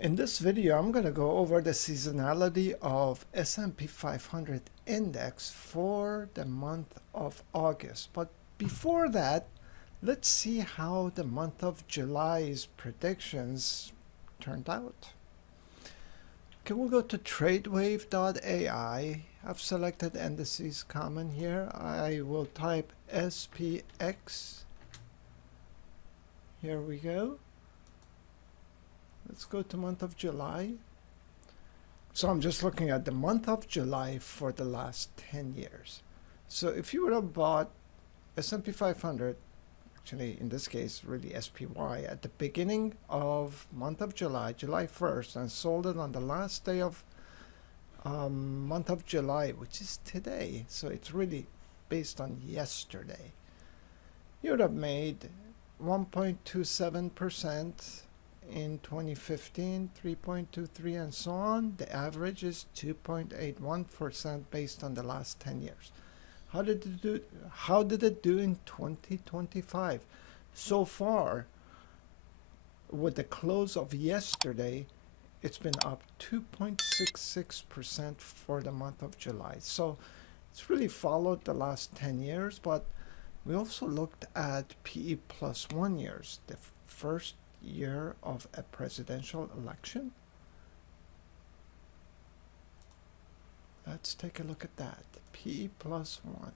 In this video, I'm going to go over the seasonality of S&P 500 index for the month of August. But before that, let's see how the month of July's predictions turned out. Okay, we'll go to TradeWave.ai. I've selected indices common here. I will type SPX. Here we go. Let's go to month of July. So I'm just looking at the month of July for the last 10 years. So if you would have bought S&P 500, actually in this case really SPY, at the beginning of month of July, July 1st, and sold it on the last day of month of July, which is today, so it's really based on yesterday, you would have made 1.27%. In 2015, 3.23, and so on. The average is 2.81% based on the last 10 years. How did it do? How did it do in 2025? So far, with the close of yesterday, it's been up 2.66% for the month of July. So it's really followed the last 10 years, but we also looked at PE plus 1 years, the first year of a presidential election. Let's take a look at that. PE plus 1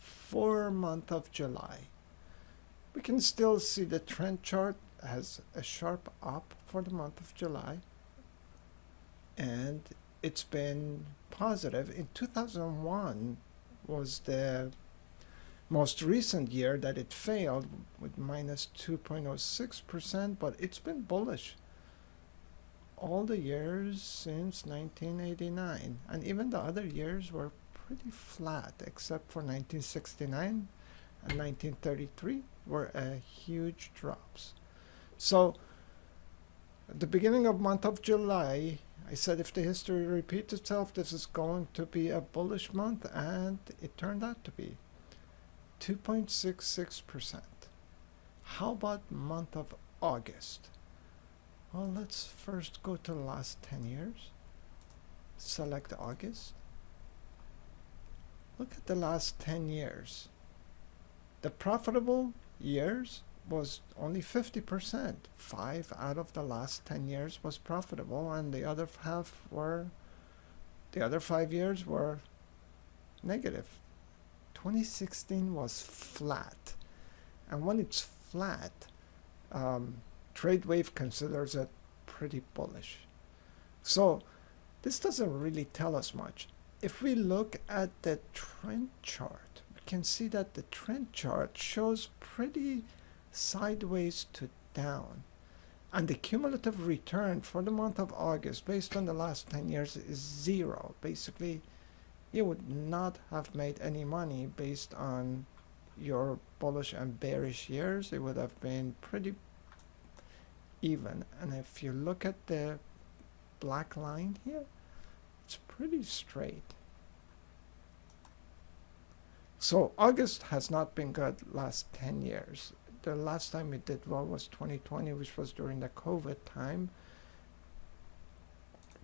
for month of July. We can still see the trend chart has a sharp up for the month of July, and it's been positive. In 2001 was the most recent year that it failed with minus 2.06%, but it's been bullish all the years since 1989, and even the other years were pretty flat except for 1969 and 1933 were huge drops. So at the beginning of month of July, I said if the history repeats itself, this is going to be a bullish month, and it turned out to be 2.66%. How about month of August? Well, let's first go to the last 10 years. Select August. Look at the last 10 years. The profitable years was only 50%. 5 out of the last 10 years was profitable, and the other 5 years were negative. 2016 was flat, and when it's flat, TradeWave considers it pretty bullish. So this doesn't really tell us much. If we look at the trend chart, we can see that the trend chart shows pretty sideways to down, and the cumulative return for the month of August based on the last 10 years is 0. Basically, you would not have made any money based on your bullish and bearish years. It would have been pretty even. And if you look at the black line here, it's pretty straight. So August has not been good last 10 years. The last time it did well was 2020, which was during the COVID time.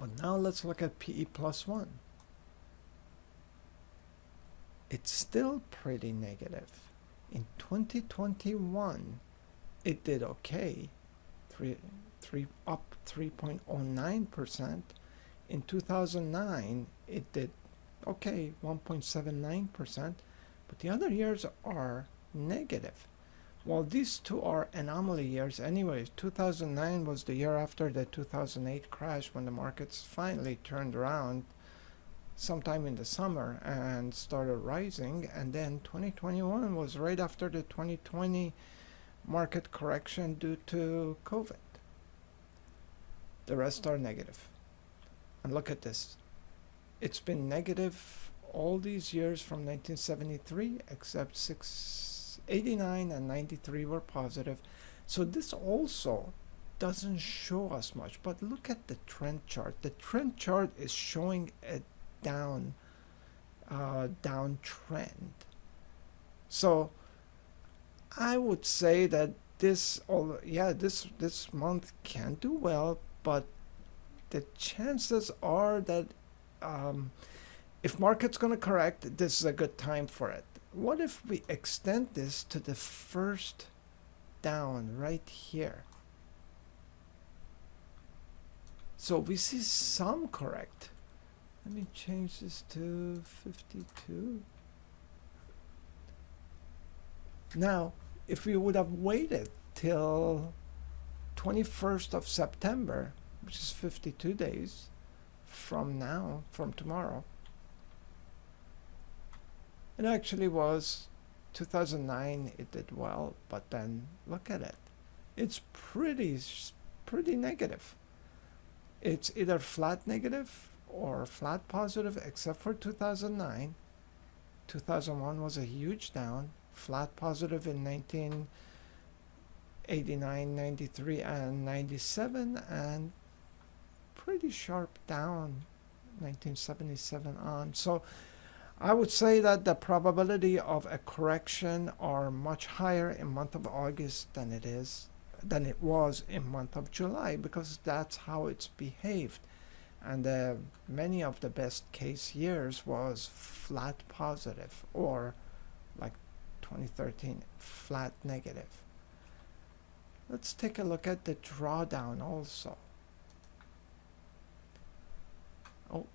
But now let's look at PE plus 1. It's still pretty negative. In 2021, it did okay, up 3.09%. In 2009, it did okay, 1.79%, but the other years are negative. Well, these two are anomaly years anyway. 2009 was the year after the 2008 crash, when the markets finally turned around sometime in the summer and started rising, and then 2021 was right after the 2020 market correction due to COVID. The rest are negative. And look at this. It's been negative all these years from 1973, except 89 and 93 were positive. So this also doesn't show us much, but look at the trend chart. The trend chart is showing a downtrend. So I would say that this month can do well, but the chances are that if market's going to correct, this is a good time for it. What if we extend this to the first down right here? So we see some correct. Let me change this to 52. Now, if we would have waited till 21st of September, which is 52 days from now, from tomorrow, it actually was 2009, it did well, but then look at it. It's pretty negative. It's either flat negative or flat positive, except for 2009. 2001 was a huge down, flat positive in 1989, 93, and 97, and pretty sharp down 1977 on. So I would say that the probability of a correction are much higher in month of August than it was in month of July, because that's how it's behaved. And many of the best case years was flat positive, or like 2013, flat negative. Let's take a look at the drawdown also. Oh,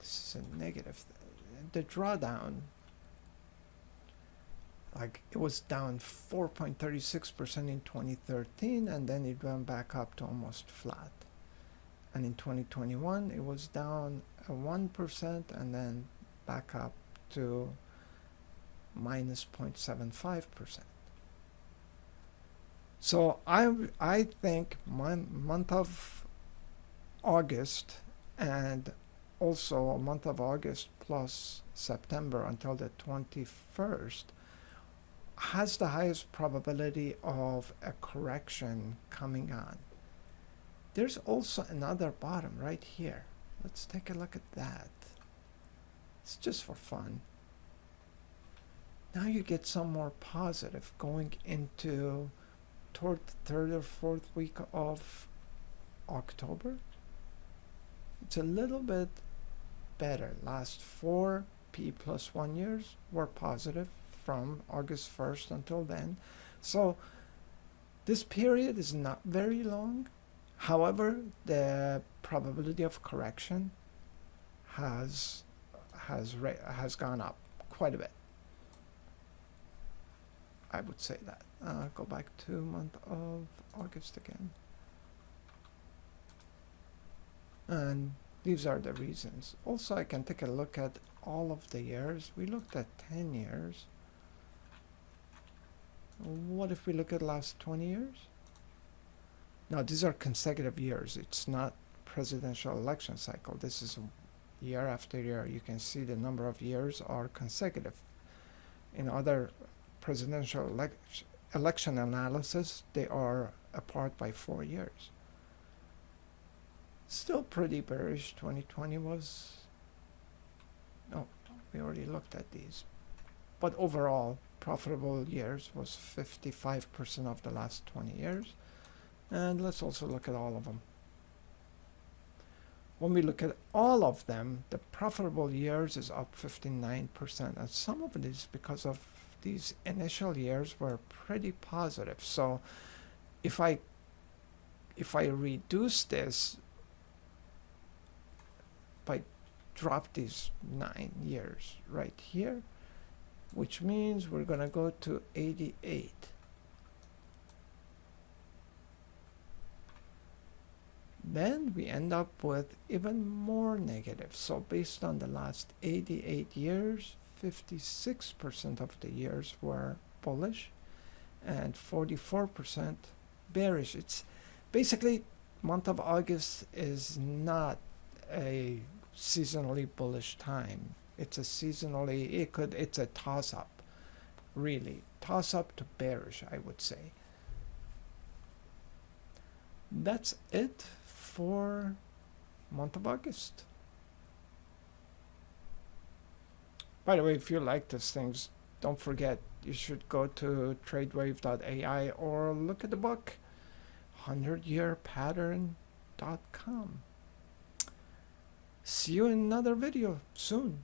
this is a negative. The drawdown, like, it was down 4.36% in 2013, and then it went back up to almost flat. And in 2021, it was down 1% and then back up to minus 0.75%. So I think month of August, and also a month of August plus September until the 21st, has the highest probability of a correction coming on. There's also another bottom right here. Let's take a look at that. It's just for fun. Now you get some more positive going into toward the third or fourth week of October. It's a little bit better. Last 4 P plus 1 years were positive from August 1st until then. So this period is not very long. However, the probability of correction has gone up quite a bit. I would say that. Go back to month of August again. And these are the reasons. Also, I can take a look at all of the years. We looked at 10 years. What if we look at the last 20 years? Now, these are consecutive years. It's not presidential election cycle. This is year after year. You can see the number of years are consecutive. In other presidential election analysis, they are apart by 4 years. Still pretty bearish. 2020 was, no, we already looked at these. But overall, profitable years was 55% of the last 20 years. And let's also look at all of them. When we look at all of them, the profitable years is up 59%. And some of it is because of these initial years were pretty positive. So if I reduce this, if I drop these 9 years right here, which means we're going to go to 88. Then we end up with even more negative. So based on the last 88 years, 56% of the years were bullish and 44% bearish. It's basically, month of August is not a seasonally bullish time. It's a seasonally, it's a toss-up, really. Toss-up to bearish, I would say. That's it for month of August. By the way, if you like these things, don't forget you should go to TradeWave.ai or look at the book 100yearpattern.com. See you in another video soon.